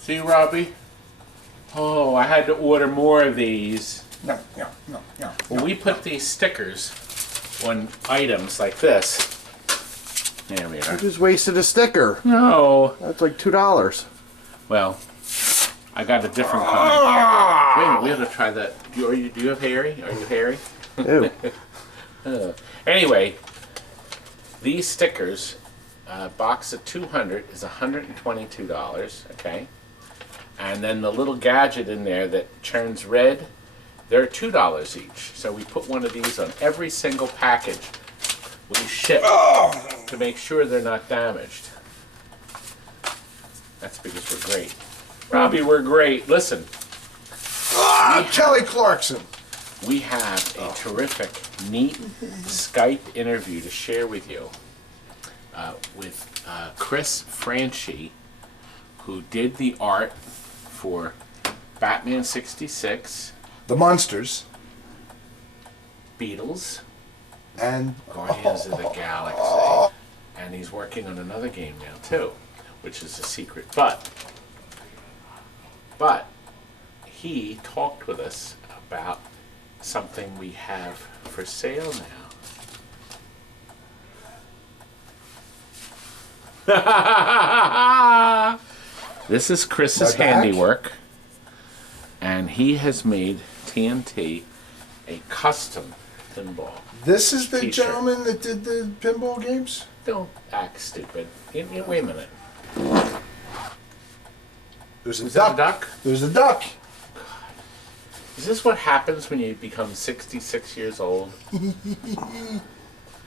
See, Robbie? Oh, I had to order more of these. No. Well, we put these stickers on items like this. There we are. You just wasted a sticker. No. That's like $2. Well, I got a different kind. Wait a minute, we have to try that. Do you have Harry? Are you Harry? Ew. Anyway, these stickers, box of 200 is $122, okay? And then the little gadget in there that turns red, they're $2 each. So we put one of these on every single package we ship to make sure they're not damaged. That's because we're great. Robbie, we're great. Listen. Kelly Clarkson. We have a terrific, neat Skype interview to share with you with CHRIS FRANCHI, who did the art for Batman 66, The Munsters, Beatles, and Guardians of the Galaxy. And he's working on another game now too, which is a secret. But he talked with us about something we have for sale now. This is Chris's handiwork, and he has made TNT a custom pinball. This is the T-shirt. gentleman that did the pinball games? Don't act stupid. Wait a minute. There's a Was duck. that a duck? There's a duck. Is this what happens when you become 66 years old?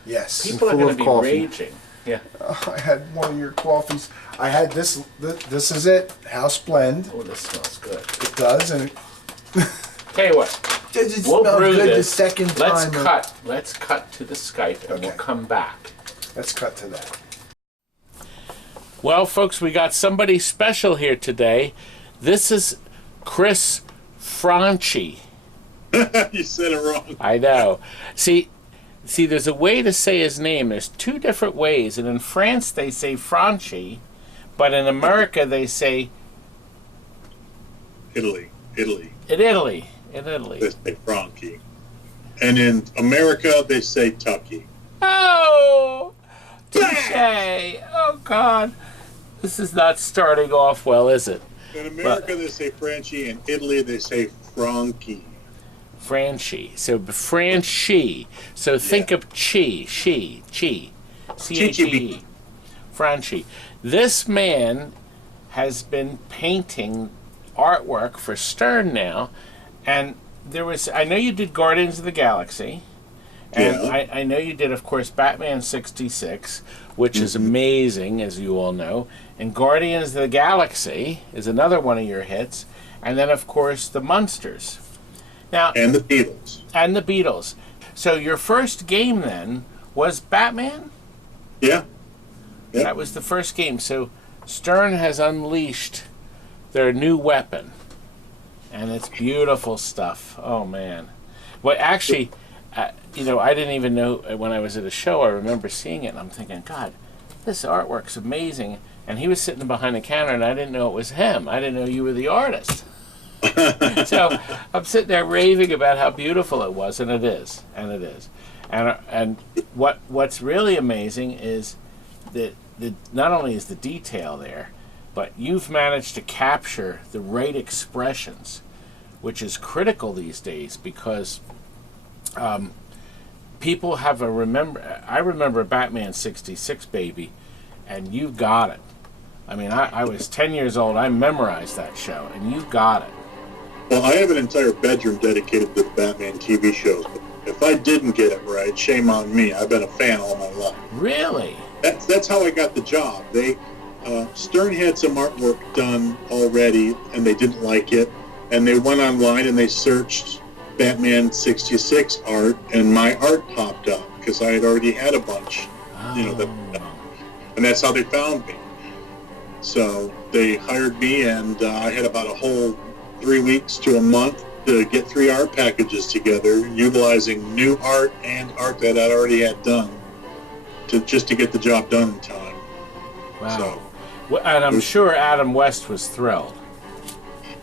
Yes. People are Full going of to be coffee. raging. Yeah. I had one of your coffees. I had this. This is it. House Blend. Oh, this smells good. It does, and it Tell you what. it We'll smells brew good the this. second Let's time. Let's cut to the Skype, and we'll Okay. come back. Let's cut to that. Well, folks, we got somebody special here today. This is CHRIS FRANCHI. You said it wrong. I know. See, there's a way to say his name. There's two different ways, and in France they say Franchi, but in America they say Italy. in Italy. They say Franchi. And in America, they say Tuckey. Oh, touche! Oh God, this is not starting off well, is it? In America, they say Franchi. In Italy, they say Franchi. Franchi. So Franchi. So think of chi, C-H-E. Franchi. This man has been painting artwork for Stern now, and I know you did Guardians of the Galaxy, and Yeah. I know you did, of course, Batman 66, which is amazing, as you all know, and Guardians of the Galaxy is another one of your hits, and then, of course, the Munsters. Now, And the Beatles. and the Beatles. So your first game then was Batman? Yeah. Yep. That was the first game. So Stern has unleashed their new weapon. And it's beautiful stuff. Oh, man. Well, actually, I didn't even know when I was at a show. I remember seeing it, and I'm thinking, God, this artwork's amazing. And he was sitting behind the counter, and I didn't know it was him. I didn't know you were the artist. So I'm sitting there raving about how beautiful it was, and it is, and what's really amazing is that not only is the detail there, but you've managed to capture the right expressions, which is critical these days because people have I remember Batman 66, baby, and you got it. I mean, I was 10 years old. I memorized that show, and you got it. Well, I have an entire bedroom dedicated to the Batman TV shows. If I didn't get it right, shame on me. I've been a fan all my life. Really? That's how I got the job. Stern had some artwork done already, and they didn't like it. And they went online and they searched Batman 66 art, and my art popped up because I had already had a bunch. And that's how they found me. So they hired me, and I had about a whole 3 weeks to a month to get 3 art packages together, utilizing new art and art that I'd already had done, just to get the job done in time. Wow. So, Well, and I'm sure Adam West was thrilled.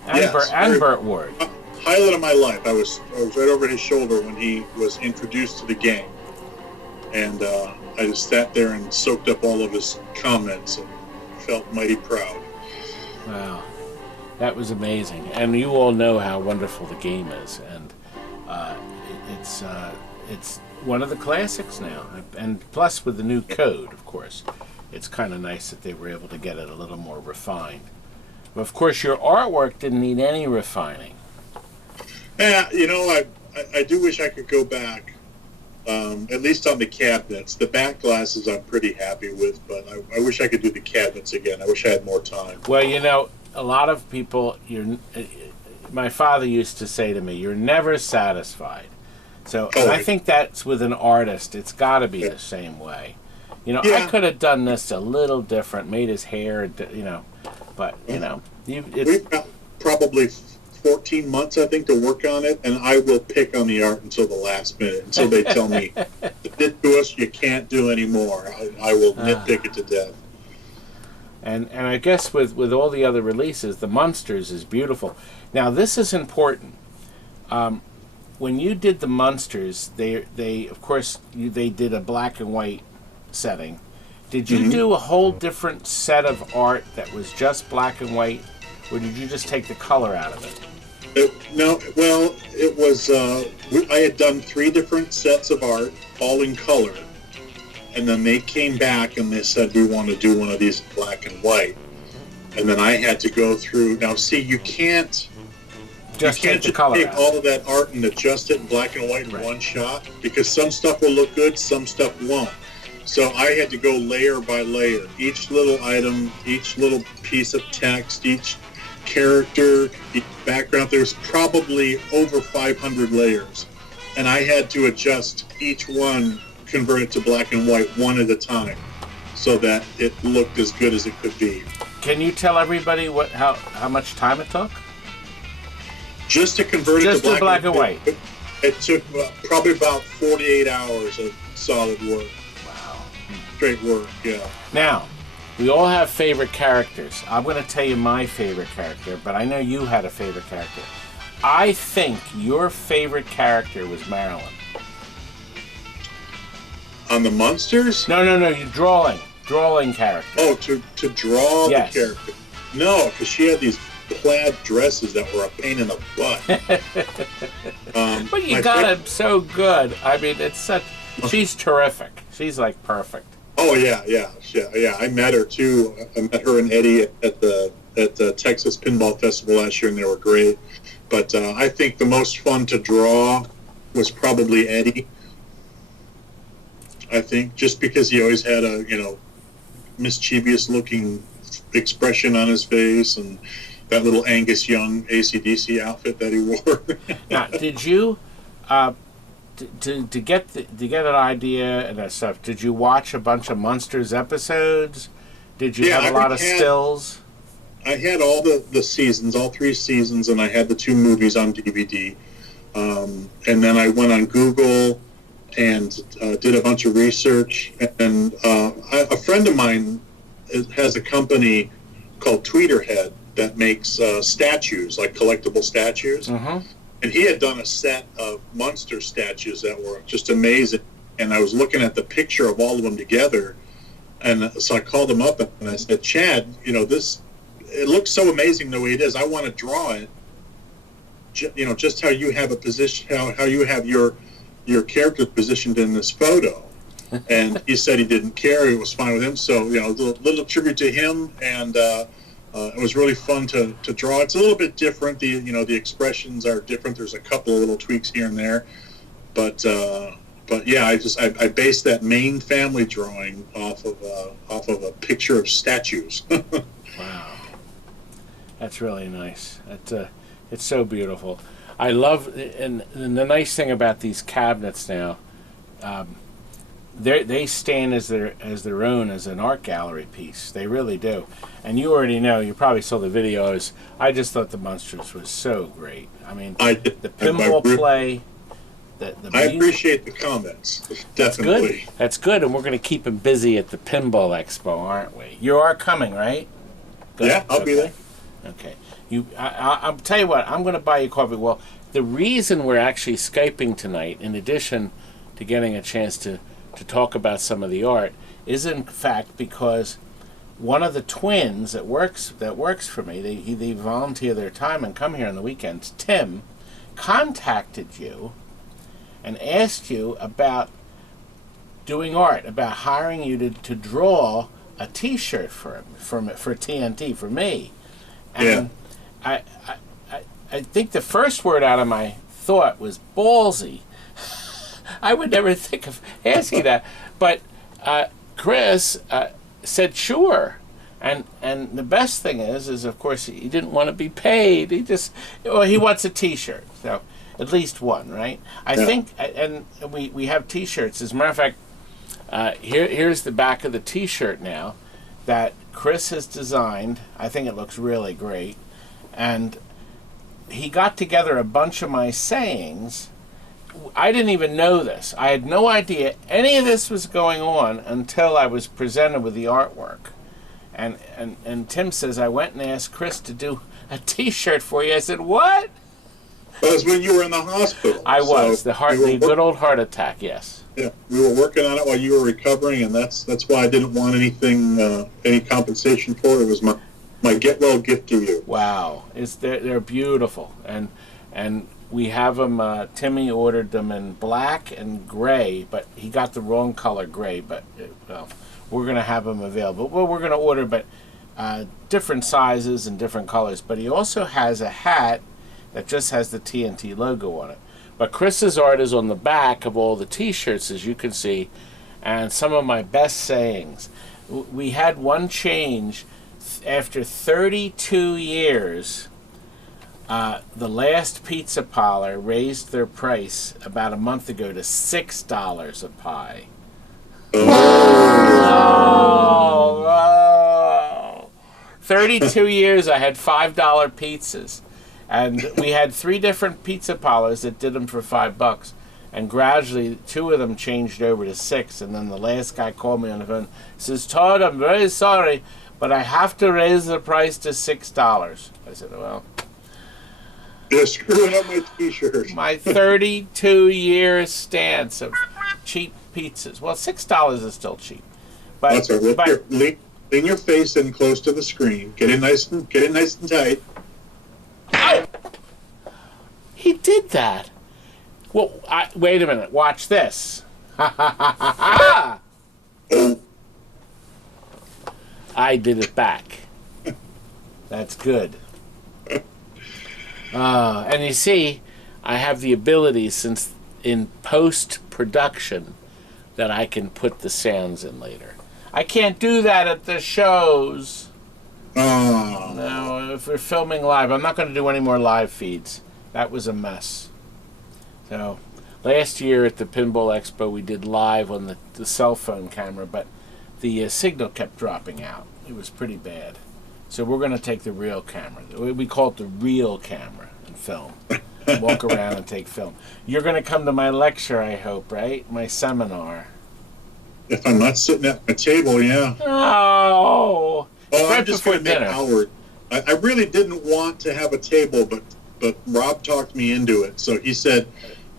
And, yes, Burt Ward. Highlight of my life. I was right over his shoulder when he was introduced to the game, and I just sat there and soaked up all of his comments and felt mighty proud. Wow, that was amazing. And you all know how wonderful the game is, and it's one of the classics now. And plus, with the new code, of course, it's kind of nice that they were able to get it a little more refined. But of course, your artwork didn't need any refining. Yeah, I do wish I could go back, at least on the cabinets. The back glasses I'm pretty happy with, but I wish I could do the cabinets again. I wish I had more time. Well, a lot of people, my father used to say to me, you're never satisfied. So and I think that's with an artist. It's got to be the same way. I could have done this a little different, made his hair, but, We've got probably 14 months, I think, to work on it, and I will pick on the art until the last minute, until they tell me, this to us, you can't do anymore. I will nitpick it to death. And I guess with all the other releases, the Munsters is beautiful. Now, this is important. When you did the Munsters, they of course, they did a black and white setting. Did you do a whole different set of art that was just black and white, or did you just take the color out of it? It was, I had done 3 different sets of art, all in color, and then they came back and they said, we want to do one of these in black and white. And then I had to go through, now see, you can't just take all of that art and adjust it in black and white in one shot, because some stuff will look good, some stuff won't. So I had to go layer by layer. Each little item, each little piece of text, each character, each background. There's probably over 500 layers. And I had to adjust each one, convert it to black and white one at a time, so that it looked as good as it could be. Can you tell everybody how much time it took? Just to convert it to black and white. It took probably about 48 hours of solid work. Great work, yeah. Now, we all have favorite characters. I'm going to tell you my favorite character, but I know you had a favorite character. I think your favorite character was Marilyn. On the Munsters? No, you're drawing character. Oh, to draw the character. No, because she had these plaid dresses that were a pain in the butt. But you got it so good. I mean, she's terrific. She's like perfect. Oh yeah. I met her too. I met her and Eddie at the Texas Pinball Festival last year, and they were great. But I think the most fun to draw was probably Eddie. I think just because he always had a mischievous looking expression on his face, and that little Angus Young AC/DC outfit that he wore. Now, did you? To get an idea and that stuff, did you watch a bunch of Munsters episodes? Did you have a lot of stills? I had all the seasons, all 3 seasons, and I had the 2 movies on DVD. And then I went on Google and did a bunch of research. And a friend of mine has a company called Tweeterhead that makes statues, like collectible statues. Mm-hmm. And he had done a set of Munster statues that were just amazing. And I was looking at the picture of all of them together. And so I called him up and I said, Chad, it looks so amazing the way it is. I want to draw it, just how you have a position, how you have your character positioned in this photo. And he said he didn't care. It was fine with him. So, a little tribute to him. And it was really fun to draw. It's a little bit different. The expressions are different. There's a couple of little tweaks here and there, but yeah, I based that main family drawing off of a picture of statues. Wow, that's really nice. It's so beautiful. I love, and the nice thing about these cabinets now, they stand as their own as an art gallery piece. They really do. And you already know. You probably saw the videos. I just thought the Munsters was so great. I mean, the pinball play I appreciate the comments. Definitely. That's good, and we're going to keep him busy at the Pinball Expo, aren't we? You are coming, right? Good. Yeah, I'll be there. Okay. I'll tell you what, I'm going to buy you coffee. Well, the reason we're actually Skyping tonight, in addition to getting a chance to talk about some of the art, is in fact because one of the twins that works for me, they volunteer their time and come here on the weekends, Tim, contacted you and asked you about doing art, about hiring you to draw a T-shirt for him, for TNT, for me. And yeah. I think the first word out of my thought was ballsy. I would never think of asking that. But Chris said sure. And the best thing is of course he didn't want to be paid. He wants a T-shirt. So at least one, right? I think, and we have T-shirts. As a matter of fact, here's the back of the T-shirt now that Chris has designed. I think it looks really great. And he got together a bunch of my sayings. I didn't even know this. I had no idea any of this was going on until I was presented with the artwork. And Tim says, I went and asked Chris to do a T-shirt for you. I said, what? That was when you were in the hospital. I was. The good old heart attack, yes. Yeah, we were working on it while you were recovering, and that's why I didn't want anything, any compensation for it. It was my get well gift to you. Wow, they're beautiful, and we have them. Timmy ordered them in black and gray, but he got the wrong color gray. But we're gonna have them available. Well, we're gonna order, but different sizes and different colors. But he also has a hat that just has the TNT logo on it. But Chris's art is on the back of all the T-shirts, as you can see, and some of my best sayings. We had one change. After 32 years, the last pizza parlor raised their price about a month ago to $6 a pie. Oh, 32 years I had $5 pizzas. And we had 3 different pizza parlors that did them for $5. And gradually, 2 of them changed over to $6. And then the last guy called me on the phone, says, Todd, I'm very sorry, but I have to raise the price to $6. I said, well, you're screwing up my T-shirt. My 32-year stance of cheap pizzas. Well, $6 is still cheap. But, that's right. Well, lean your face in close to the screen. Get in nice and tight. Oh! He did that. Well, wait a minute. Watch this. Ha ha ha ha ha! I did it back. That's good. And you see, I have the ability, since in post-production, that I can put the sounds in later. I can't do that at the shows. Oh. No, if we're filming live, I'm not going to do any more live feeds. That was a mess. So, last year at the Pinball Expo, we did live on the cell phone camera, but the signal kept dropping out. It was pretty bad. So we're going to take the real camera. We call it the real camera and film. Walk around and take film. You're going to come to my lecture, I hope, right? My seminar. If I'm not sitting at my table, yeah. Oh! I'm just going to make Howard. I really didn't want to have a table, but Rob talked me into it. So he said,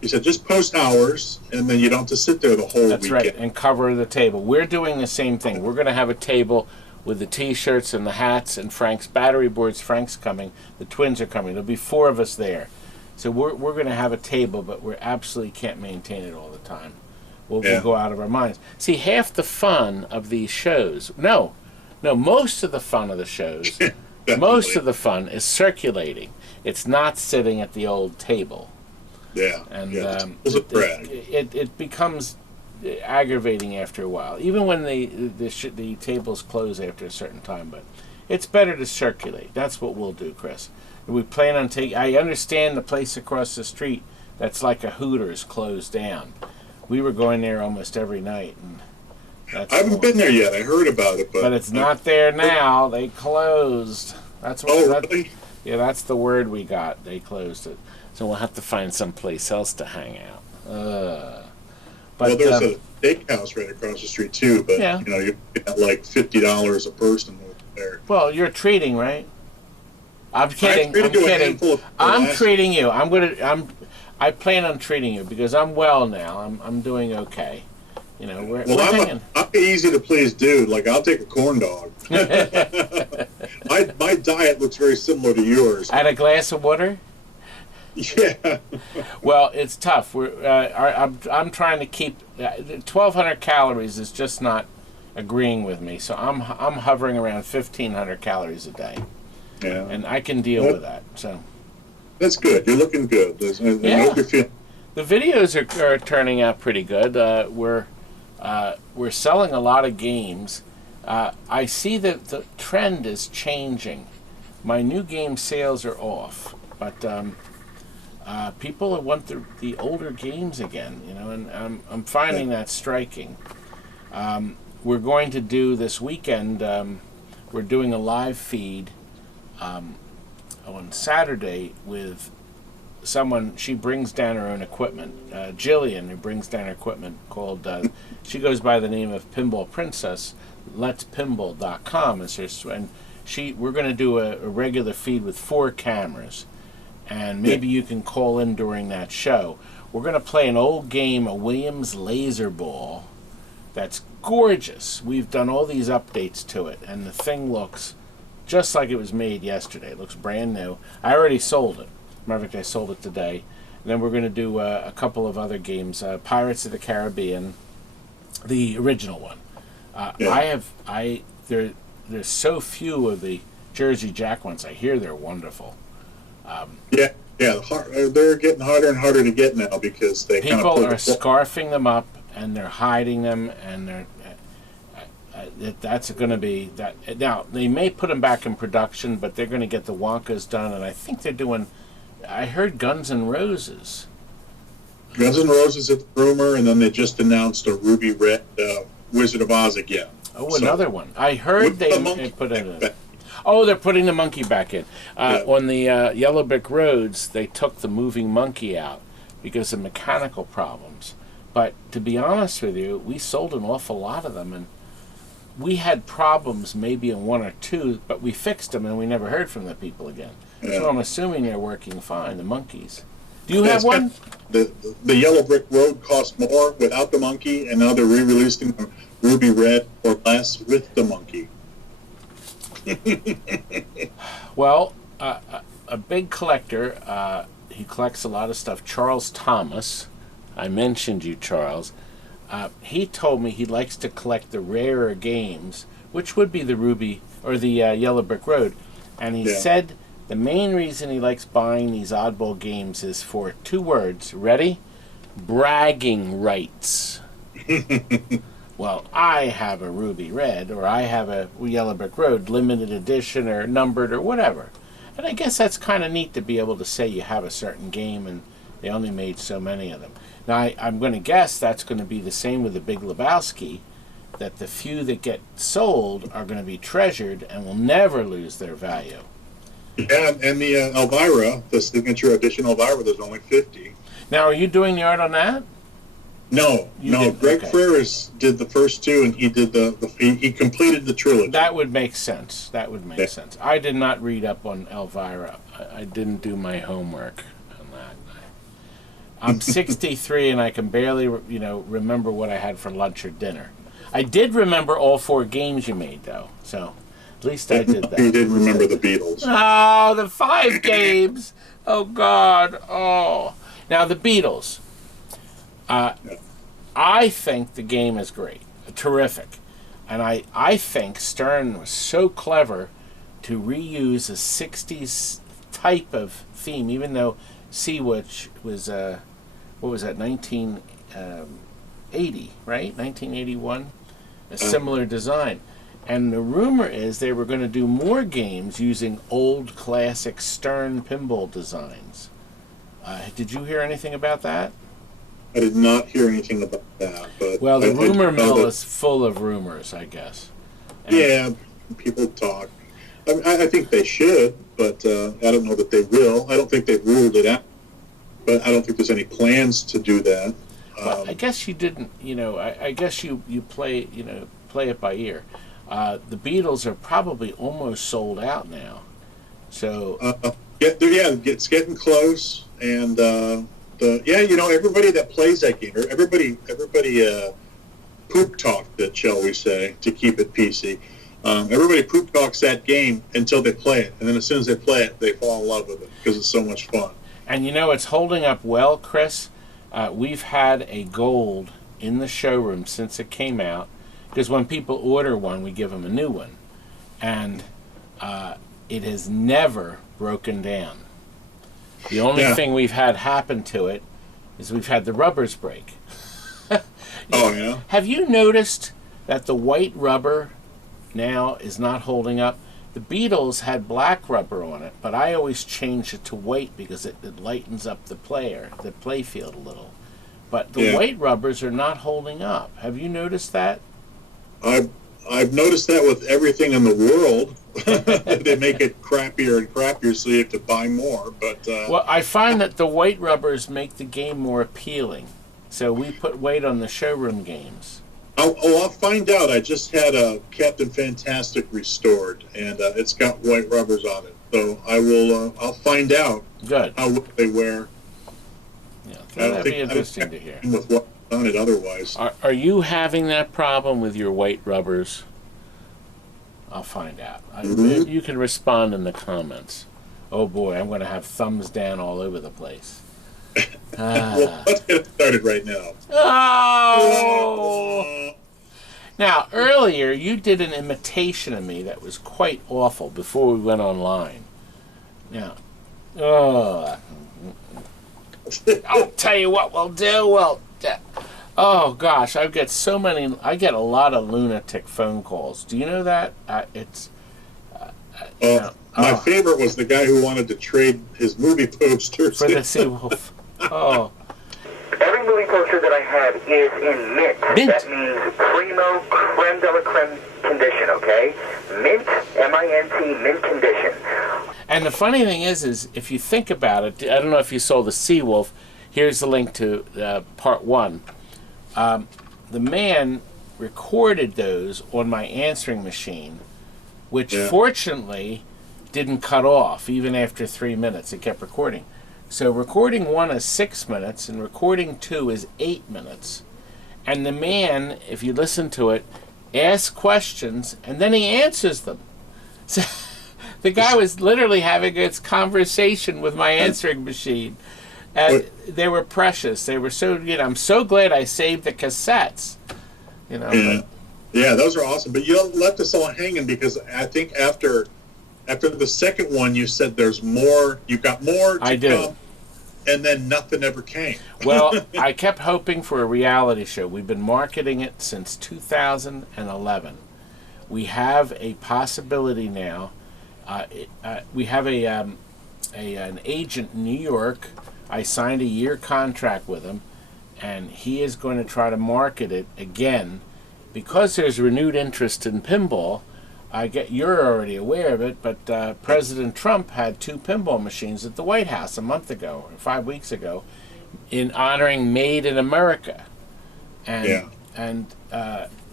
just post hours, and then you don't have to sit there the whole weekend. That's right, and cover the table. We're doing the same thing. We're going to have a table with the T-shirts and the hats and Frank's battery boards. Frank's coming. The twins are coming. There'll be 4 of us there. So we're going to have a table, but we absolutely can't maintain it all the time. We'll go out of our minds. See, half the fun of these shows, most of the fun of the shows, most of the fun is circulating. It's not sitting at the old table. Yeah, and it becomes aggravating after a while, even when the tables close after a certain time. But it's better to circulate. That's what we'll do, Chris. We plan on taking. I understand the place across the street that's like a Hooters closed down. We were going there almost every night, and I haven't been there yet. I heard about it, but it's not there now. They closed. That's what. Really? Yeah, that's the word we got. They closed it. So we'll have to find someplace else to hang out. Well, there's a steakhouse right across the street too, but Yeah. you get like $50 a person over there. Well, you're treating, right? I'm kidding. I'm treated you a kidding. handful of I'm last- treating you. I plan on treating you because I'm well now. I'm doing okay. You know, we're hanging. I'm an easy to please dude. Like, I'll take a corn dog. my diet looks very similar to yours. And a glass of water. Yeah. Well, it's tough. I'm trying to keep 1,200 calories is just not agreeing with me. So I'm hovering around 1,500 calories a day, Yeah. and I can deal with that. So That's good. You're looking good. I hope you're feeling. the videos are turning out pretty good. We're selling a lot of games. I see that the trend is changing. My new game sales are off, but people want the older games again, you know, and I'm finding that striking. We're going to do this weekend, we're doing a live feed on Saturday with someone. She brings down her own equipment, Jillian, who brings down her equipment, called she goes by the name of Pinball Princess. Let'sPinball.com is her, and we're going to do a regular feed with 4 cameras, and maybe you can call in during that show. We're going to play an old game, a Williams laser ball, that's gorgeous. We've done all these updates to it, and the thing looks just like it was made yesterday. It looks brand new. I already sold it. Matter of fact, I sold it today. And then we're going to do a couple of other games, Pirates of the Caribbean, the original one. There's so few of the Jersey Jack ones. I hear they're wonderful. Yeah. They're getting harder and harder to get now because they people are scarfing them up and they're hiding them, and that's going to be that. Now they may put them back in production, but they're going to get the Wonkas done, and I think they're doing. I heard Guns N' Roses. Guns N' Roses is the rumor, and then they just announced a ruby red Wizard of Oz again. Oh, another one. I heard they put it in. Oh, they're putting the monkey back in. On the Yellow Brick Roads, they took the moving monkey out because of mechanical problems. But to be honest with you, we sold an awful lot of them, and we had problems maybe in 1 or 2, but we fixed them, and we never heard from the people again. Yeah. So I'm assuming they're working fine, the monkeys. Do you have one? The Yellow Brick Road cost more without the monkey, and now they're re-releasing them ruby red or less with the monkey. Well, a big collector, he collects a lot of stuff, Charles Thomas. I mentioned you, Charles. He told me he likes to collect the rarer games, which would be the Ruby or the Yellow Brick Road. And he said the main reason he likes buying these oddball games is for 2 words. Ready? Bragging rights. Well, I have a Ruby Red, or I have a Yellow Brick Road, limited edition or numbered or whatever. And I guess that's kind of neat to be able to say you have a certain game and they only made so many of them. Now, I'm going to guess that's going to be the same with the Big Lebowski, that the few that get sold are going to be treasured and will never lose their value. Yeah, and the Elvira, the signature edition Elvira, there's only 50. Now, are you doing the art on that? No. Greg Ferris did the first 2, and he did he completed the trilogy. That would make sense. That would make sense. I did not read up on Elvira. I didn't do my homework on that. I'm 63, and I can barely, remember what I had for lunch or dinner. I did remember all 4 games you made, though. So at least I did that. He did remember the Beatles. Oh, the 5 games. Oh, God. Oh. Now, the Beatles. I think the game is great, terrific, and I think Stern was so clever to reuse a 60s type of theme, even though Sea-Witch was, 1980, right? 1981? A similar design. And the rumor is they were going to do more games using old classic Stern pinball designs. Did you hear anything about that? I did not hear anything about that. But well, the rumor mill is full of rumors, I guess. And people talk. I think they should, but I don't know that they will. I don't think they've ruled it out, but I don't think there's any plans to do that. Well, I guess you didn't. I guess you play play it by ear. The Beatles are probably almost sold out now. So it's getting close, and everybody that plays that game, or everybody poop talked it, shall we say, to keep it PC. Everybody poop talks that game until they play it, and then as soon as they play it, they fall in love with it because it's so much fun. And it's holding up well, Chris. We've had a gold in the showroom since it came out, because when people order one, we give them a new one, and it has never broken down. The only thing we've had happen to it is we've had the rubbers break. Oh, yeah? Have you noticed that the white rubber now is not holding up? The Beatles had black rubber on it, but I always change it to white because it lightens up the play field a little. But the white rubbers are not holding up. Have you noticed that? I've noticed that with everything in the world. They make it crappier and crappier, so you have to buy more. But well, I find that the white rubbers make the game more appealing. So we put white on the showroom games. I'll find out. I just had a Captain Fantastic restored, and it's got white rubbers on it. So I'll find out. Good. How they wear. Yeah, that'd be interesting to hear. With what's on it otherwise. Are you having that problem with your white rubbers? I'll find out. You can respond in the comments. Oh boy, I'm going to have thumbs down all over the place. Well, let's get it started right now. Oh! Now, earlier you did an imitation of me that was quite awful before we went online. Now, I'll tell you what we'll do. Oh gosh, I get a lot of lunatic phone calls. Do you know that? My favorite was the guy who wanted to trade his movie posters for the Seawolf. Oh. Every movie poster that I have is in mint. That means primo, creme de la creme condition, okay? Mint, M-I-N-T, mint condition. And the funny thing is if you think about it, I don't know if you saw the Seawolf. Here's the link to part 1. The man recorded those on my answering machine, which fortunately didn't cut off even after 3 minutes. It kept recording. So recording 1 is 6 minutes and recording 2 is 8 minutes. And the man, if you listen to it, asks questions and then he answers them. So the guy was literally having a conversation with my answering machine. And they were precious. They were so good. I'm so glad I saved the cassettes. Yeah, those are awesome. But you don't let this all hanging, because I think after the second one, you said there's more. You got more to come, and then nothing ever came. Well, I kept hoping for a reality show. We've been marketing it since 2011. We have a possibility now. We have an agent in New York. I signed a year contract with him, and he is going to try to market it again. Because there's renewed interest in pinball, you're already aware of it, but President Trump had 2 pinball machines at the White House a month ago, or 5 weeks ago, in honoring Made in America. And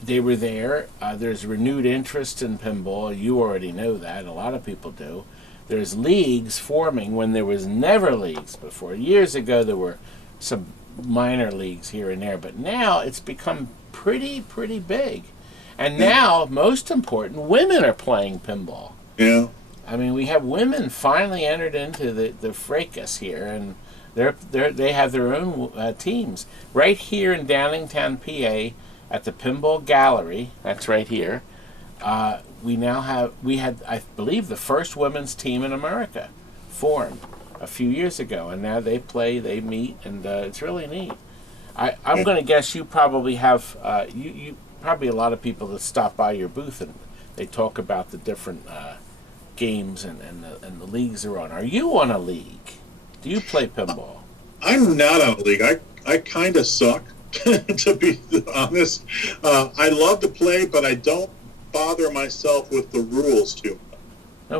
they were there. There's renewed interest in pinball. You already know that. A lot of people do. There's leagues forming when there was never leagues before. Years ago, there were some minor leagues here and there, but now it's become pretty big. And now, most important, women are playing pinball. Yeah. I mean, we have women finally entered into the fracas here, and they have their own teams. Right here in Downingtown, PA, at the Pinball Gallery, that's right here, we had, I believe, the first women's team in America formed a few years ago, and now they play, they meet, and it's really neat. I'm going to guess you probably have, you probably a lot of people that stop by your booth and they talk about the different games and the leagues they're on. Are you on a league? Do you play pinball? I'm not on a league. I kind of suck, to be honest. I love to play, but I don't bother myself with the rules too much.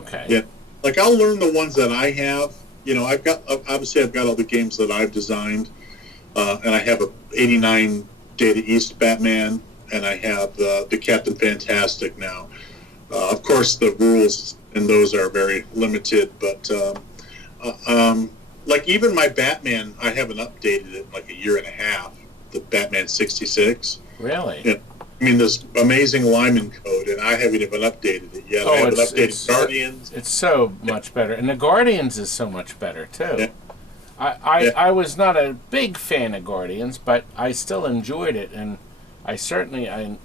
Okay. Yeah. Like, I'll learn the ones that I have. I've got all the games that I've designed, and I have '89 Data East Batman, and I have the Captain Fantastic now. Of course, the rules in those are very limited, but like even my Batman, I haven't updated it in like a year and a half. The Batman '66. Really? Yeah. I mean, this amazing Lyman code, and I haven't even updated it yet. Oh, I haven't updated Guardians. It's so much better, and the Guardians is so much better too. Yeah. I was not a big fan of Guardians, but I still enjoyed it, and I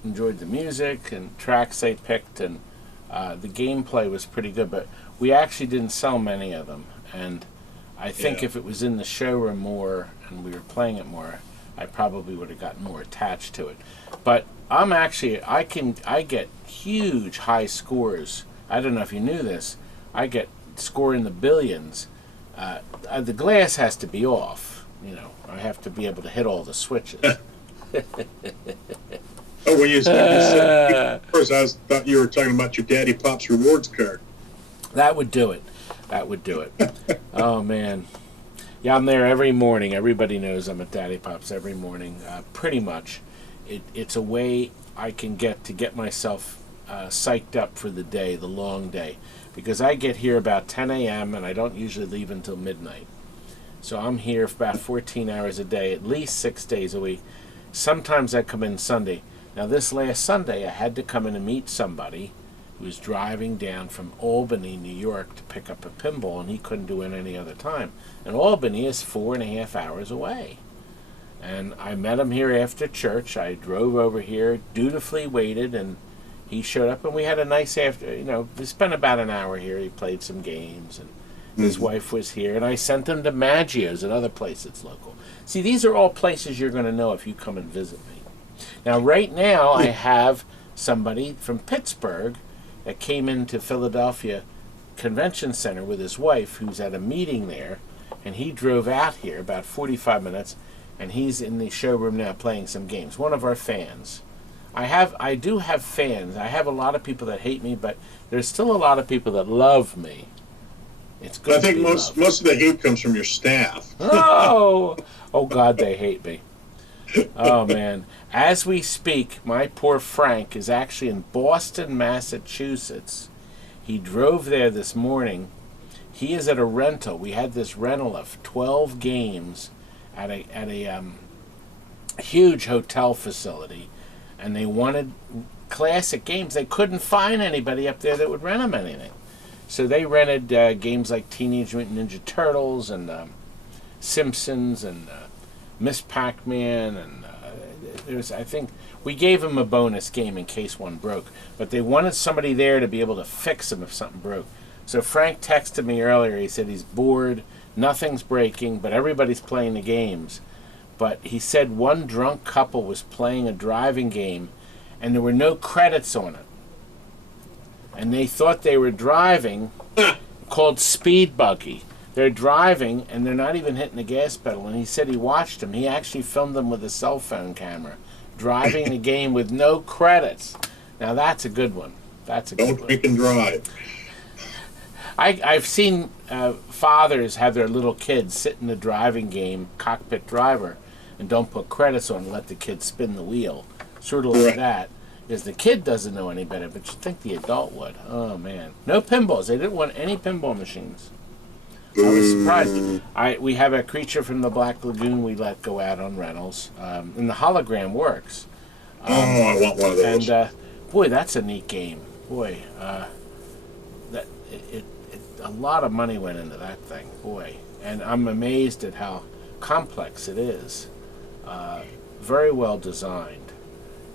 enjoyed the music and tracks they picked, and the gameplay was pretty good. But we actually didn't sell many of them, and I think if it was in the showroom more and we were playing it more, I probably would have gotten more attached to it. But I get huge high scores. I don't know if you knew this. I get score in the billions. The glass has to be off. You know, I have to be able to hit all the switches. Oh, when you said, of course, I thought you were talking about your Daddy Pop's rewards card. That would do it. That would do it. Oh, man. Yeah, I'm there every morning. Everybody knows I'm at Daddy Pop's every morning, pretty much. It's a way I can get myself psyched up for the day, the long day. Because I get here about 10 a.m. and I don't usually leave until midnight. So I'm here for about 14 hours a day, at least 6 days a week. Sometimes I come in Sunday. Now this last Sunday I had to come in and meet somebody who was driving down from Albany, New York to pick up a pinball, and he couldn't do it any other time. And Albany is 4.5 hours away. And I met him here after church. I drove over here, dutifully waited, and he showed up, and we had a nice we spent about an hour here. He played some games, and his wife was here, and I sent him to Maggio's, another place that's local. See, these are all places you're going to know if you come and visit me. Now, right now, I have somebody from Pittsburgh that came into Philadelphia Convention Center with his wife, who's at a meeting there, and he drove out here about 45 minutes, and he's in the showroom now playing some games. One of our fans. I do have fans. I have a lot of people that hate me, but there's still a lot of people that love me. It's good. I think most of the hate comes from your staff. Oh God, they hate me. Oh man. As we speak, my poor Frank is actually in Boston, Massachusetts. He drove there this morning. He is at a rental. We had this rental of 12 games at a huge hotel facility. And they wanted classic games. They couldn't find anybody up there that would rent them anything. So they rented games like Teenage Mutant Ninja Turtles and Simpsons and Miss Pac-Man. And I think we gave them a bonus game in case one broke. But they wanted somebody there to be able to fix them if something broke. So Frank texted me earlier. He said he's bored, nothing's breaking, but everybody's playing the games. But he said one drunk couple was playing a driving game and there were no credits on it. And they thought they were driving, called speed buggy. They're driving and they're not even hitting the gas pedal. And he said he watched them. He actually filmed them with a cell phone camera, driving the game with no credits. Now that's a good one. That's a good one. Don't drink and drive. I've seen fathers have their little kids sit in the driving game, cockpit driver, and don't put credits on and let the kid spin the wheel. Sort of like that. Because the kid doesn't know any better, but you'd think the adult would. Oh, man. No pinballs. They didn't want any pinball machines. I was surprised. We have a creature from the Black Lagoon we let go out on rentals. And the hologram works. I want one of those. And, boy, that's a neat game. Boy, a lot of money went into that thing. Boy. And I'm amazed at how complex it is. Very well designed.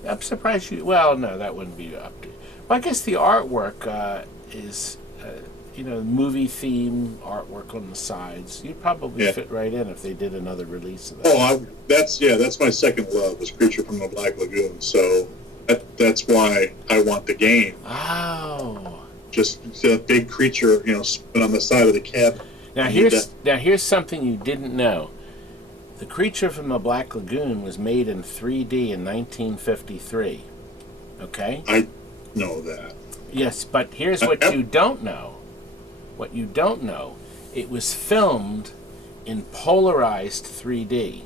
I'm surprised you... Well, no, that wouldn't be up to... Well, I guess the artwork is, movie theme artwork on the sides. You'd probably fit right in if they did another release of that. Oh, that's my second love, was Creature from the Black Lagoon. So that's why I want the game. Oh. Just a big creature, spin on the side of the cabin. Now here's something you didn't know. The Creature from the Black Lagoon was made in 3D in 1953. Okay? I know that. Yes, but here's what you don't know. What you don't know, it was filmed in polarized 3D.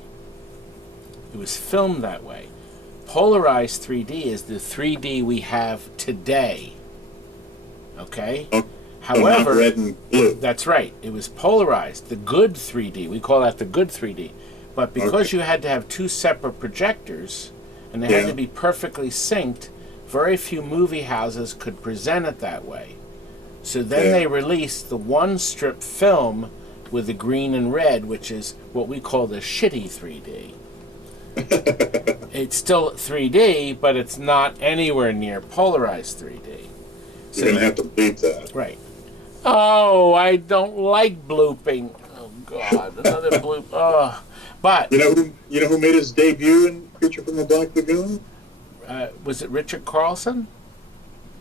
It was filmed that way. Polarized 3D is the 3D we have today. Okay? Oh, However, not red and blue. That's right. It was polarized. The good 3D. We call that the good 3D. But because you had to have two separate projectors, and they had to be perfectly synced, very few movie houses could present it that way. So then they released the one strip film with the green and red, which is what we call the shitty 3D. It's still 3D, but it's not anywhere near polarized 3D. You're going to have to bleep that. Right. Oh, I don't like blooping. Oh, God. Another bloop. Oh. But... You know who made his debut in Creature from the Black Lagoon? Was it Richard Carlson?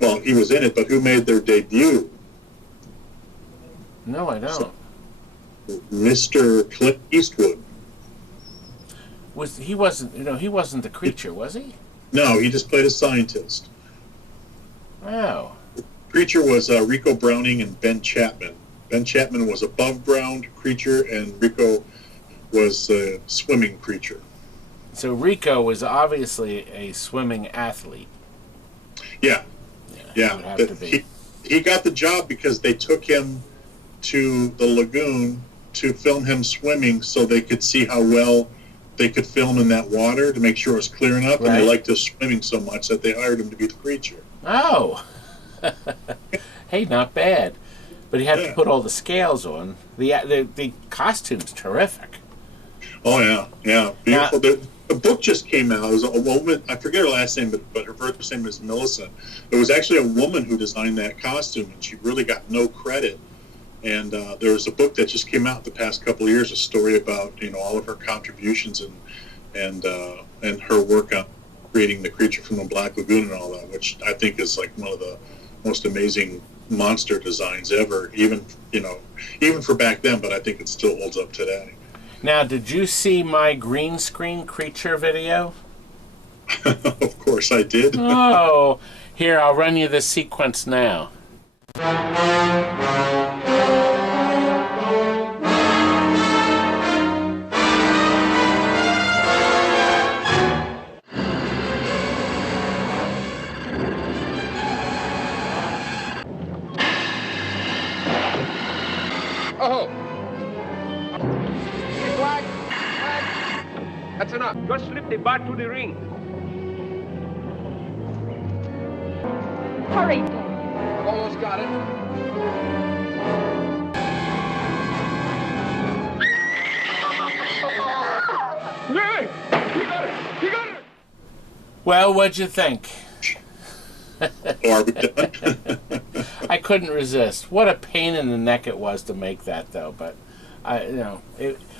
Well, he was in it, but who made their debut? No, I don't. Mr. Clint Eastwood. He wasn't the creature, was he? No, he just played a scientist. Wow. Creature was Rico Browning and Ben Chapman. Ben Chapman was above ground creature, and Rico was a swimming creature. So Rico was obviously a swimming athlete. Yeah. He would have to be. He got the job because they took him to the lagoon to film him swimming so they could see how well they could film in that water to make sure it was clear enough. Right. And they liked his swimming so much that they hired him to be the creature. Oh. Hey, not bad. But he had to put all the scales on. The costume's terrific. Oh, yeah. Beautiful. The book just came out. It was a woman, I forget her last name, but her first name is Melissa. It was actually a woman who designed that costume, and she really got no credit. And there was a book that just came out the past couple of years, a story about all of her contributions and her work on creating the Creature from the Black Lagoon and all that, which I think is like one of the most amazing monster designs ever, even for back then, but I think it still holds up today. Now, did you see my green screen creature video? Of course I did. Oh, here, I'll run you the sequence now. Oh! Flag! That's enough. Just slip the bat to the ring. Hurry, Dad. I've almost got it. Hey! He got it! He got it! Well, what'd you think? Are we done? I couldn't resist. What a pain in the neck it was to make that, though. But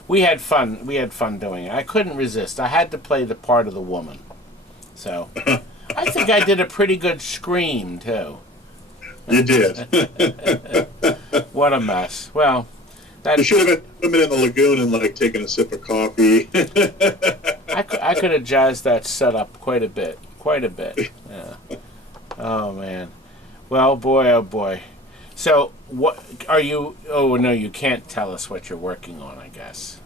we had fun. We had fun doing it. I couldn't resist. I had to play the part of the woman. So I think I did a pretty good scream too. You did. What a mess. Well, You should have been swimming in the lagoon and taking a sip of coffee. I could have jazzed that set up quite a bit. Yeah. Oh man. Well, boy, oh boy. So, what are you? Oh no, you can't tell us what you're working on. I guess.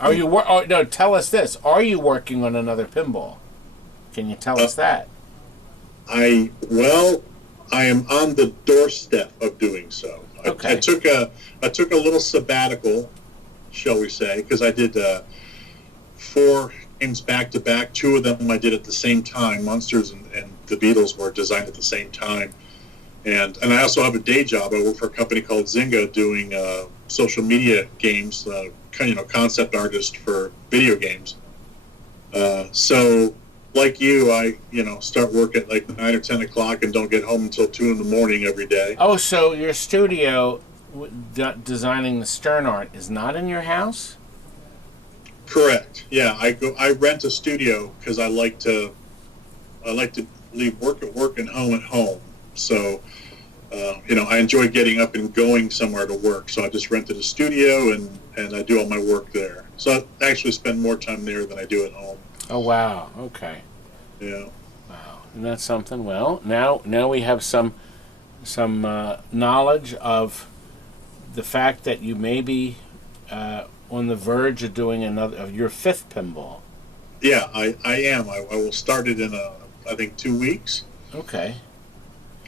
Are you? Oh, no, tell us this. Are you working on another pinball? Can you tell us that? I am on the doorstep of doing so. Okay. I took a little sabbatical, shall we say, because I did 4 games back to back. 2 of them I did at the same time. Munsters and the Beatles were designed at the same time, and I also have a day job. I work for a company called Zynga doing social media games, concept artist for video games. So, like you, I start work at 9 or 10 o'clock and don't get home until 2 in the morning every day. Oh, so your studio designing the Stern art is not in your house? Correct. Yeah, I rent a studio because I like to leave work at work and home at home. So, I enjoy getting up and going somewhere to work. So I just rented a studio and I do all my work there. So I actually spend more time there than I do at home. Oh wow. Okay. Yeah. Wow. Isn't that something? Well, now we have some knowledge of the fact that you may be on the verge of doing your 5th pinball. Yeah, I am. I will start it in I think 2 weeks. Okay.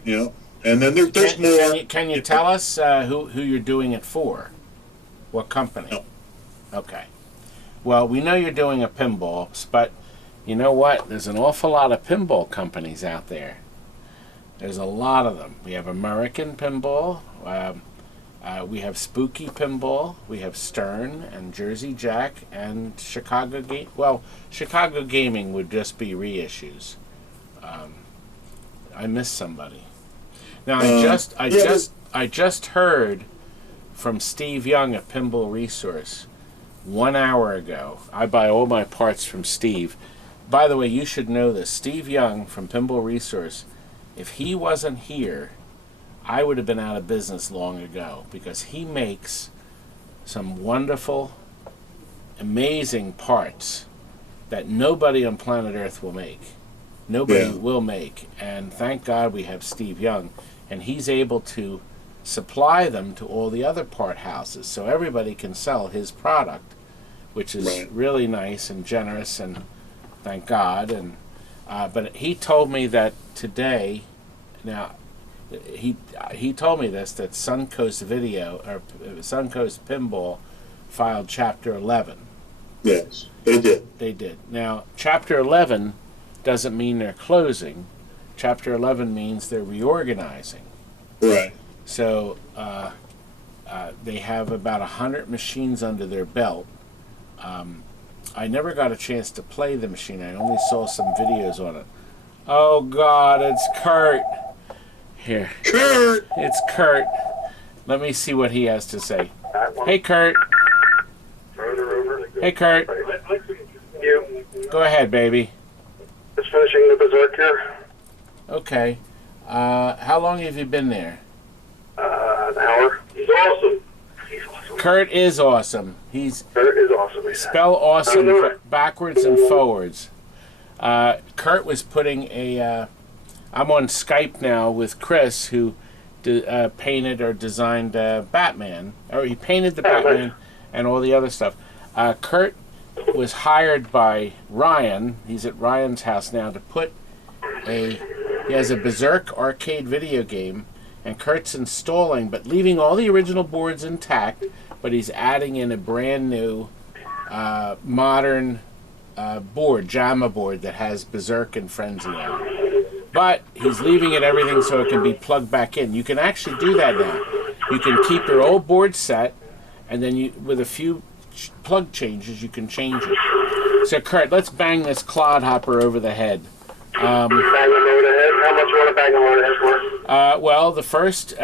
You know, and then there's more. Can you tell us who you're doing it for? What company? No. Okay. Well, we know you're doing a pinball, but you know what? There's an awful lot of pinball companies out there. There's a lot of them. We have American Pinball. We have Spooky Pinball. We have Stern and Jersey Jack and Chicago Game. Well, Chicago Gaming would just be reissues. I missed somebody. Now I just heard from Steve Young at Pinball Resource 1 hour ago. I buy all my parts from Steve. By the way, you should know this. Steve Young from Pinball Resource, if he wasn't here, I would have been out of business long ago, because he makes some wonderful, amazing parts that nobody on planet Earth will make. Nobody will make. And thank God we have Steve Young. And he's able to supply them to all the other part houses, so everybody can sell his product, which is really nice and generous, and thank God. And but he told me that today, now he told me this, that Suncoast Pinball filed Chapter 11. Yes, they did. They did. Now, Chapter 11 doesn't mean they're closing. Chapter 11 means they're reorganizing. Right. So they have about 100 machines under their belt. I never got a chance to play the machine. I only saw some videos on it. Oh God, it's Kurt. Here. Kurt! It's Kurt. Let me see what he has to say. Hey, Kurt. Hey, Kurt. You. Go ahead, baby. Just finishing the Berserk here. Okay. How long have you been there? An hour. He's awesome. He's awesome. Kurt is awesome. Kurt is awesome. Spell awesome backwards and forwards. Kurt was putting I'm on Skype now with Chris, who painted or designed Batman. Or he painted the Batman and all the other stuff. Kurt was hired by Ryan. He's at Ryan's house now to put he has a Berserk arcade video game, and Kurt's installing, but leaving all the original boards intact, but he's adding in a brand new modern board, JAMA board, that has Berserk and Frenzy on it. But he's leaving it everything so it can be plugged back in. You can actually do that now. You can keep your old board set, and then with a few plug changes, you can change it. So Kurt, let's bang this clodhopper over the head. Bang him over the head? How much you want to bang him over the head for? Well, the first,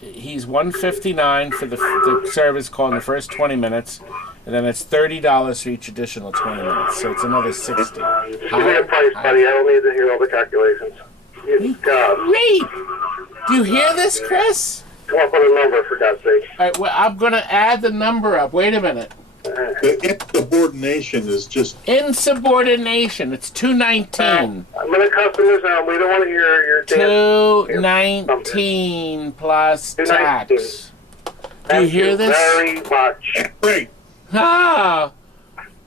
he's $159 for the service call in the first 20 minutes, and then it's $30 for each additional 20 minutes, so it's another $60. Just give me a price, buddy. I don't need to hear all the calculations. Great! Do you hear this, Chris? Come up with a number, for God's sake. All right, well, I'm going to add the number up. Wait a minute. The insubordination is just... Insubordination. It's $219. I'm going to customers now. We don't want to hear your $219 plus tax. Do you hear this? Very much. Great. Ah!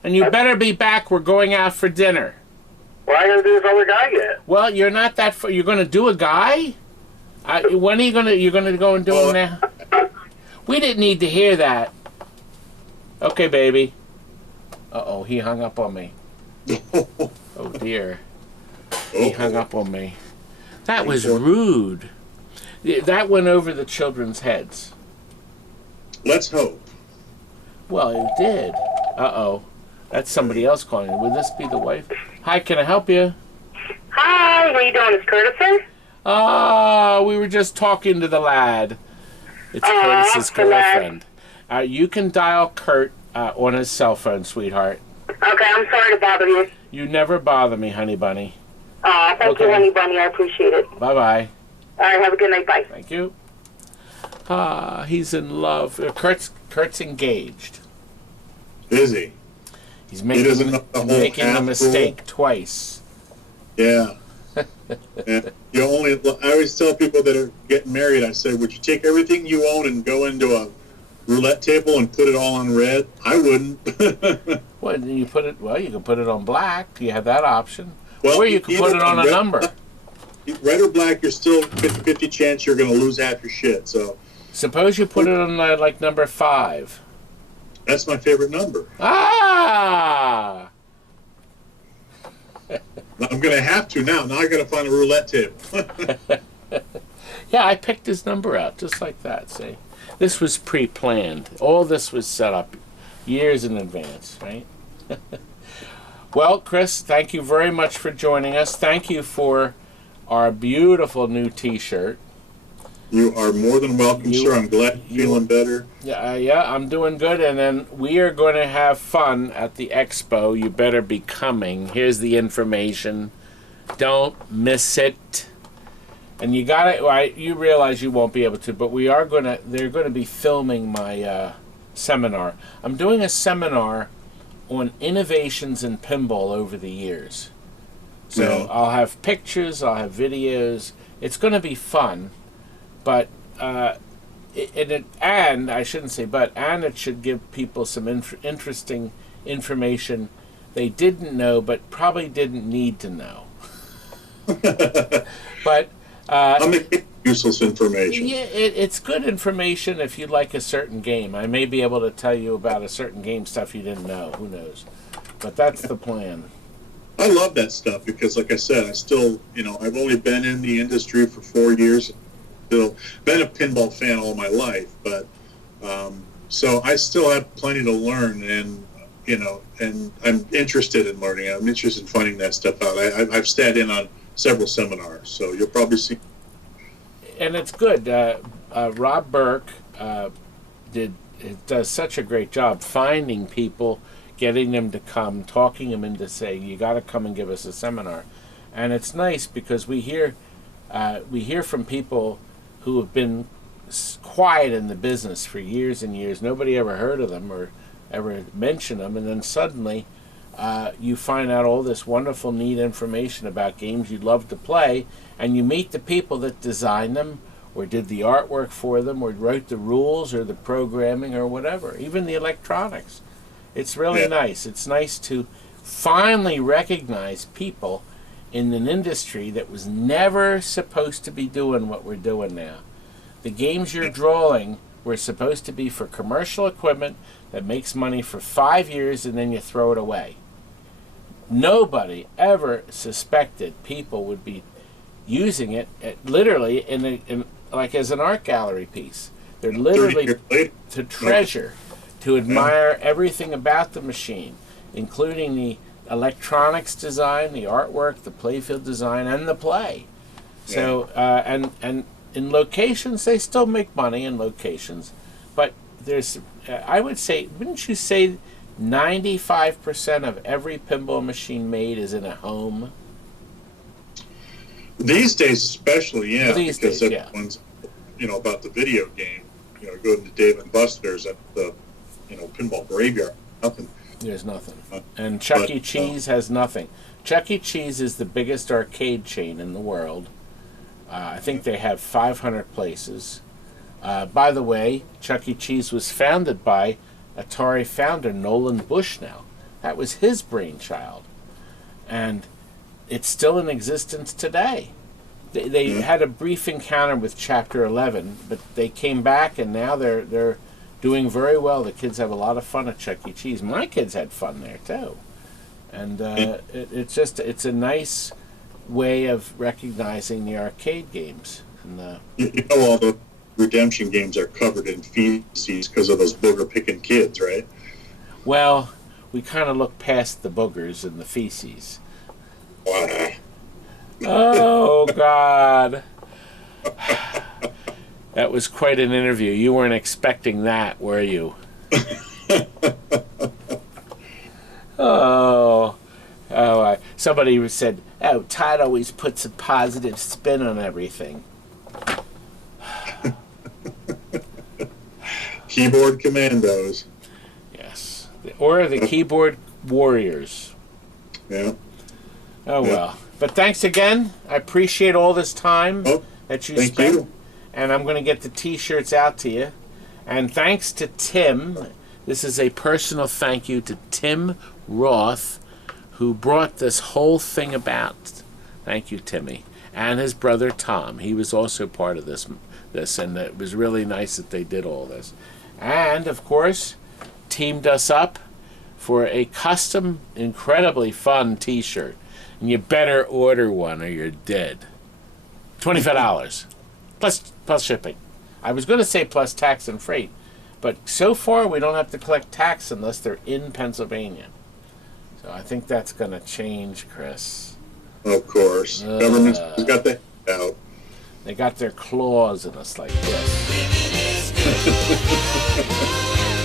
And you better be back. We're going out for dinner. Well, I got to do this other guy yet. Well, you're not that... You're going to do a guy? When are you going to... You're going to go and do him now? We didn't need to hear that. Okay, baby. Uh-oh, he hung up on me. Oh, dear. He hung up on me. That was rude. That went over the children's heads. Let's hope. Well, it did. Uh-oh. That's somebody else calling. Would this be the wife? Hi, can I help you? Hi, what are you doing? It's Curtis? Oh, we were just talking to the lad. It's Curtis's girlfriend. You can dial Kurt on his cell phone, sweetheart. Okay, I'm sorry to bother you. You never bother me, honey bunny. Thank you, honey bunny. I appreciate it. Bye-bye. All right, have a good night. Bye. Thank you. He's in love. Kurt's engaged. Is he? He's making a mistake twice. Yeah. And I always tell people that are getting married, I say, would you take everything you own and go into a roulette table and put it all on red? I wouldn't. Well, you put it. Well, you can put it on black. You have that option. Well, or you can put it on a number. Red or black, you're still 50-50 chance you're going to lose half your shit. So suppose you put it on like number 5. That's my favorite number. Ah! I'm going to have to now. Now I got to find a roulette table. Yeah, I picked his number out just like that. See, this was pre-planned. All this was set up years in advance, right? Well, Chris, thank you very much for joining us. Thank you for our beautiful new T-shirt. You are more than welcome, sir. I'm glad you're feeling better. Yeah, I'm doing good. And then we are going to have fun at the expo. You better be coming. Here's the information. Don't miss it. And you got it. Well, you realize you won't be able to, but they're going to be filming my seminar. I'm doing a seminar on innovations in pinball over the years. So yeah. I'll have pictures, I'll have videos. It's going to be fun, but it should give people some interesting information they didn't know, but probably didn't need to know. But I'm making useless information. Yeah, it's good information if you like a certain game. I may be able to tell you about a certain game stuff you didn't know. Who knows? But that's the plan. I love that stuff because, like I said, I still, I've only been in the industry for 4 years. Still been a pinball fan all my life, but so I still have plenty to learn, and and I'm interested in learning. I'm interested in finding that stuff out. I've sat in on several seminars, so you'll probably see. And it's good. Rob Burke does such a great job finding people, getting them to come, talking them into saying, you got to come and give us a seminar. And it's nice because we hear from people who have been quiet in the business for years and years. Nobody ever heard of them or ever mentioned them, and then suddenly you find out all this wonderful, neat information about games you'd love to play, and you meet the people that designed them or did the artwork for them or wrote the rules or the programming or whatever, even the electronics. It's really nice. It's nice to finally recognize people in an industry that was never supposed to be doing what we're doing now. The games you're drawing were supposed to be for commercial equipment that makes money for 5 years and then you throw it away. Nobody ever suspected people would be using it literally like as an art gallery piece. They're literally to treasure, to admire everything about the machine, including the electronics design, the artwork, the playfield design, and the play. So and in locations, they still make money in locations, but there's I would say, wouldn't you say 95% of every pinball machine made is in a home? These days especially, yeah. These because days, everyone's, about the video game. Going to Dave and Buster's at the, pinball graveyard. Nothing. There's nothing. And Chuck E. Cheese has nothing. Chuck E. Cheese is the biggest arcade chain in the world. I think they have 500 places. By the way, Chuck E. Cheese was founded by Atari founder Nolan Bushnell. That was his brainchild. And it's still in existence today. They had a brief encounter with Chapter 11, but they came back and now they're doing very well. The kids have a lot of fun at Chuck E. Cheese. My kids had fun there too. And it's a nice way of recognizing the arcade games. And, all the redemption games are covered in feces because of those booger-picking kids, right? Well, we kind of look past the boogers and the feces. Oh, God. That was quite an interview. You weren't expecting that, were you? Somebody said, Todd always puts a positive spin on everything. Keyboard commandos. Yes. Or the keyboard warriors. Yeah. Oh, well. But thanks again. I appreciate all this time that you spent. You. And I'm going to get the T-shirts out to you. And thanks to Tim, this is a personal thank you to Tim Roth, who brought this whole thing about. Thank you, Timmy. And his brother Tom. He was also part of this, and it was really nice that they did all this. And, of course, teamed us up for a custom, incredibly fun t-shirt. And you better order one or you're dead. $25. Plus shipping. I was going to say plus tax and freight, but so far we don't have to collect tax unless they're in Pennsylvania. So I think that's going to change, Chris. Of course. Government's got that out. They got their claws in us like this.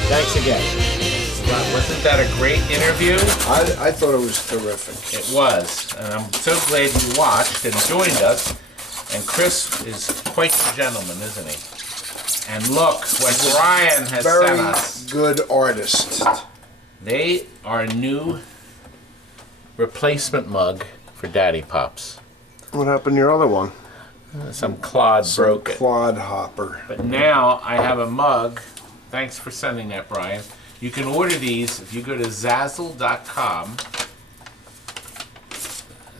Thanks again. Wasn't that a great interview? I thought it was terrific. It was. And I'm so glad you watched and joined us. And Chris is quite the gentleman, isn't he? And look what Brian has sent us. Very good artist. They are a new replacement mug for Daddy Pops. What happened to your other one? Some clod broke it. Clod hopper. But now I have a mug. Thanks for sending that, Brian. You can order these if you go to Zazzle.com.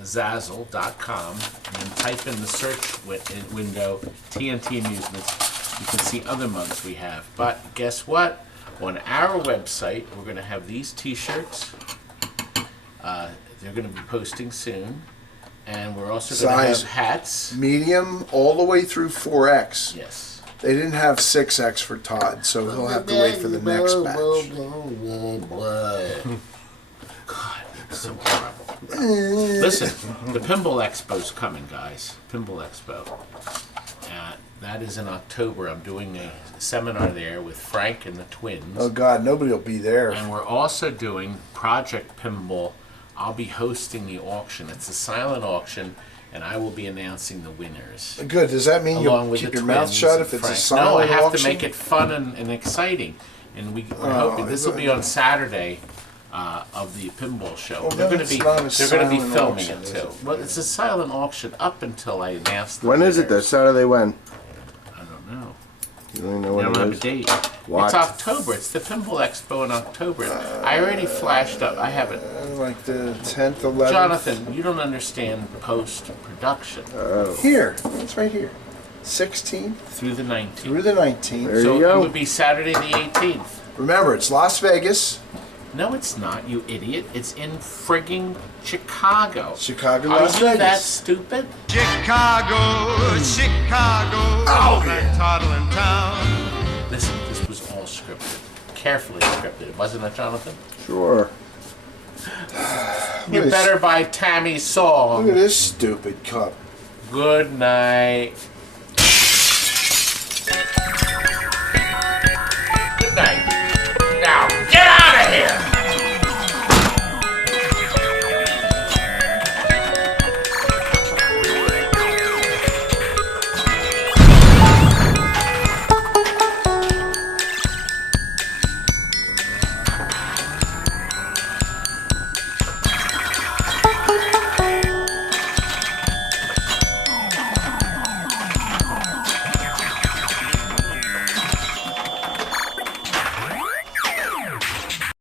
Zazzle.com, and then type in the search window TNT Amusements. You can see other mugs we have. But guess what? On our website, we're going to have these t-shirts. They're going to be posting soon. And we're also going to have hats. Medium all the way through 4X. Yes. They didn't have 6X for Todd, so he'll have to wait for the next batch. God, it's so horrible. Listen, the Pinball Expo's coming, guys. Pinball Expo. That is in October. I'm doing a seminar there with Frank and the twins. Oh, God, nobody will be there. And we're also doing Project Pinball. I'll be hosting the auction. It's a silent auction, and I will be announcing the winners. Good. Does that mean you'll keep your mouth shut if it's a silent auction? No, I have to make it fun and exciting. And we're hoping this will be on Saturday of the pinball show. Well, they're going to be filming auction, it too. Well, it's a silent auction up until I announce the When winners. is it though? Saturday when? I don't know. You don't even know They when don't it have a is? date. What? It's October. It's the Pinball Expo in October. I already flashed up. I have it. Like the 10th, 11th. Jonathan, you don't understand post-production. Here. It's right here. 16th Through the 19th. through the 19th. There So you go. it would be Saturday the 18th. Remember, it's Las Vegas. No, it's not, you idiot. It's in frigging Chicago. Chicago, Are Las you Vegas. that stupid? Chicago, Chicago, that toddling town. Listen, this was all scripted. Carefully scripted. Wasn't it, Jonathan? Sure. You better buy Tammy's song. Look at this stupid cup. Good night.